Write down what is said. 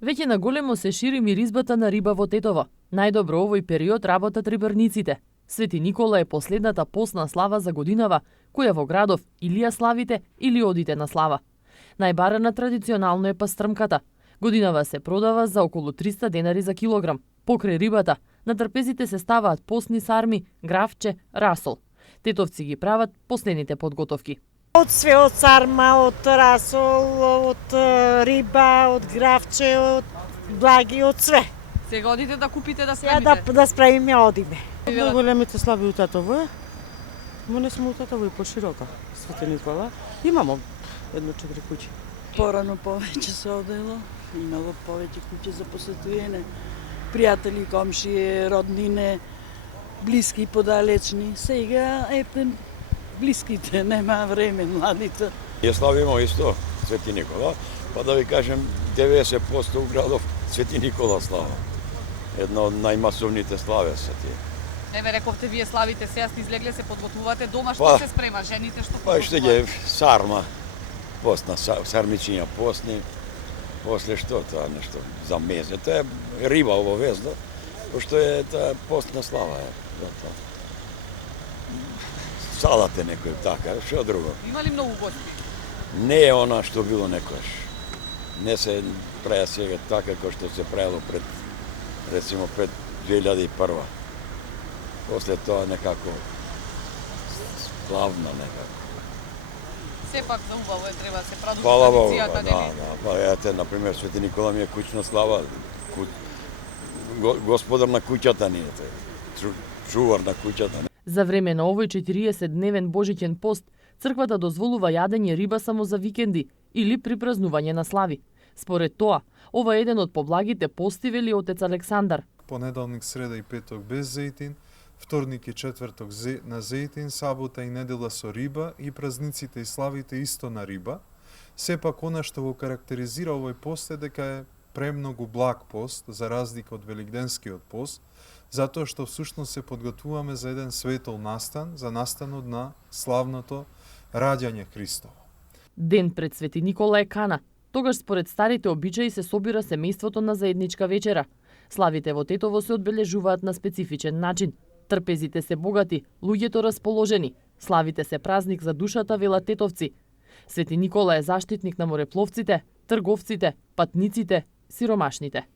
Веќе наголемо се шири миризбата на риба во Тетово. Најдобро овој период работат рибарниците. Свети Никола е последната постна слава за годинава, која во градов или ја славите или одите на слава. Најбарана традиционално е пастрмката. Годинава се продава за околу 300 денари за килограм. Покрај рибата, на трпезите се ставаат постни сарми, гравче, расол. Тетовци ги прават последните подготовки. Од све, од сарма, од расол, од риба, од гравче, од благи, од све. Сега одите да купите да Сега спремите? да спремиме, одиме. Најголемите слави у Тетово е, но не сме у Тетово и поширока. Свети Никола. Имамо 1-4 куќи. Порано повеќе се одело, имало повеќе куќи за посетување. Пријатели, комши, роднине, блиски и подалечни. Сега блиските, нема време, младите. Ја славимо исто Свети Никола, па да ви кажем 90% у градов Свети Никола слава. Една од најмасовните славе се тие. Еве рековте вие славите, сега сте излегле, се подготвувате дома, што Па, се спрема, жените што Па што ќе сарма, постна, сармичиња постни, после што тоа нешто за мезе. Тоа е риба обовезно, пошто е таа постна слава. Салат е некој така, што друго. Има ли многу гости? Не е она што било некојаш. Не се праја сега така како што се правило пред, рецимо, пред 2001. После тоа некако славно некако. Сепак за убаво е, треба се продолжи Фала Богу, традицијата, нели? да. Па ете, например, Свети Никола ми е куќна слава, господар на куќата ни е, чувар на куќата. За време на овој 40-дневен божиќен пост, црквата дозволува јадење риба само за викенди или при празнување на слави. Според тоа, ова е еден од поблагите пости, вели отец Александар. Понеделник, среда и петок без зејтин, вторник и четврток на зејтин, сабота и недела со риба и празниците и славите исто на риба. Сепак она што го карактеризира овој пост е дека е премногу благ пост, за разлика од великденскиот пост, затоа што всушност се подготвуваме за еден светол настан, за настанот на славното раѓање Христово. Ден пред Свети Никола е Кана. Тогаш според старите обичаи се собира семејството на заедничка вечера. Славите во Тетово се одбележуваат на специфичен начин. Трпезите се богати, луѓето расположени. Славите се празник за душата, велат тетовци. Свети Никола е заштитник на морепловците, трговците, патниците, сиромашните.